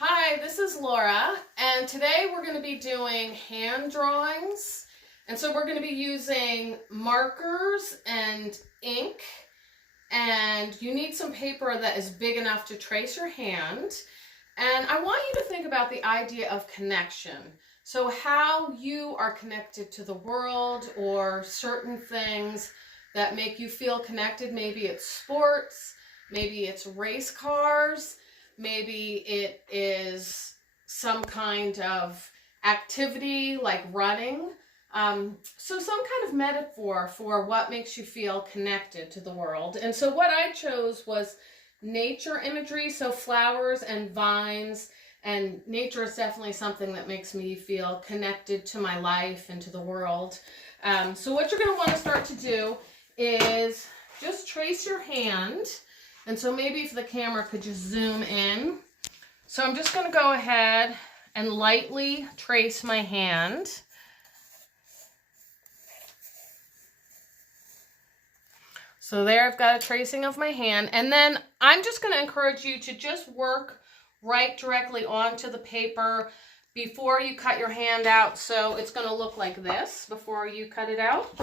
Hi, this is Laura, and today we're going to be doing hand drawings. And so we're going to be using markers and ink, and you need some paper that is big enough to trace your hand. And I want you to think about the idea of connection. So how you are connected to the world or certain things that make you feel connected. Maybe it's sports, maybe it's race cars, maybe it is some kind of activity like running. So some kind of metaphor for what makes you feel connected to the world. And so what I chose was nature imagery, so flowers and vines. And nature is definitely something that makes me feel connected to my life and to the world. So what you're going to want to start to do is just trace your hand. And so maybe if the camera could just zoom in. So I'm just going to go ahead and lightly trace my hand. So there I've got a tracing of my hand. And then I'm just going to encourage you to just work right directly onto the paper before you cut your hand out. So it's going to look like this before you cut it out.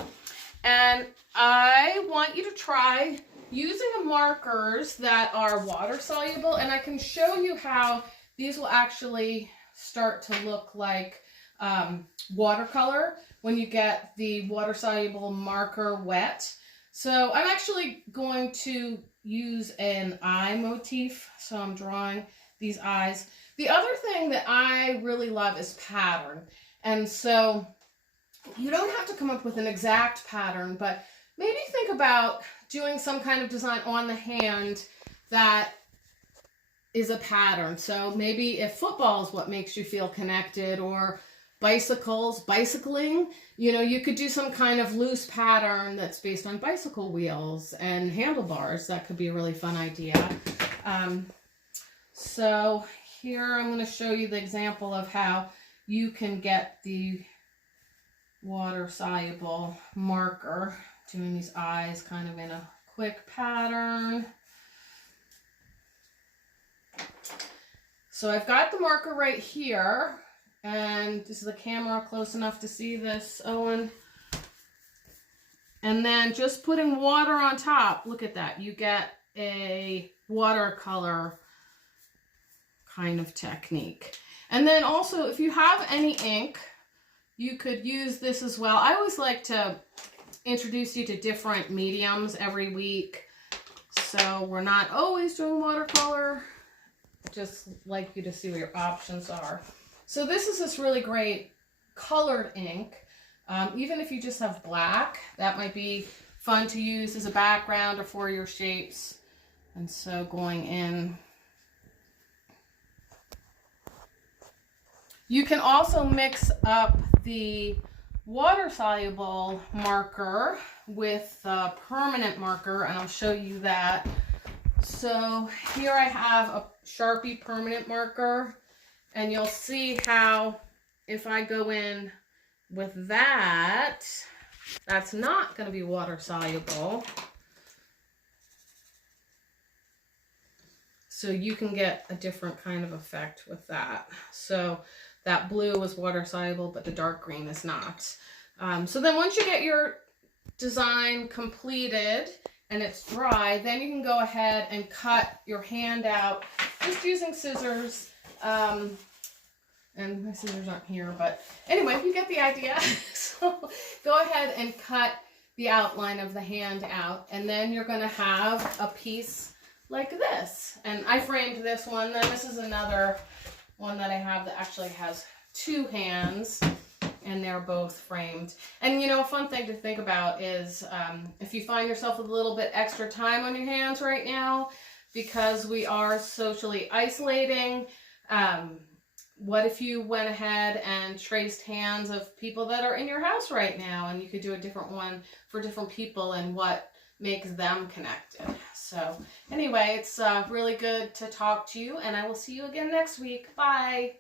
And I want you to try using markers that are water soluble, and I can show you how these will actually start to look like watercolor when you get the water soluble marker wet. So I'm actually going to use an eye motif, so I'm drawing these eyes. The other thing that I really love is pattern, and so you don't have to come up with an exact pattern, but maybe think about doing some kind of design on the hand that is a pattern. So maybe if football is what makes you feel connected, or bicycling, you know, you could do some kind of loose pattern that's based on bicycle wheels and handlebars. That could be a really fun idea. So here I'm going to show you the example of how you can get the water soluble marker, doing these eyes kind of in a quick pattern. So I've got the marker right here, and is the camera close enough to see this, Owen? And then just putting water on top, look at that, you get a watercolor kind of technique. And then also, if you have any ink, you could use this as well. I always like to introduce you to different mediums every week, so we're not always doing watercolor. Just like you to see what your options are. So this is this really great colored ink. Even if you just have black, that might be fun to use as a background or for your shapes. And so going in. You can also mix up the water-soluble marker with the permanent marker, and I'll show you that. So here I have a Sharpie permanent marker, and you'll see how if I go in with that, that's not going to be water-soluble. So you can get a different kind of effect with that. So that blue is water soluble, but the dark green is not. So then once you get your design completed and it's dry, then you can go ahead and cut your hand out just using scissors. And my scissors aren't here, but anyway, you get the idea. So go ahead and cut the outline of the hand out, and then you're going to have a piece like this. And I framed this one. Then this is another one that I have that actually has two hands, and they're both framed. And you know, a fun thing to think about is if you find yourself with a little bit extra time on your hands right now, because we are socially isolating, what if you went ahead and traced hands of people that are in your house right now, and you could do a different one for different people and what makes them connected. So anyway, it's really good to talk to you, and I will see you again next week. Bye.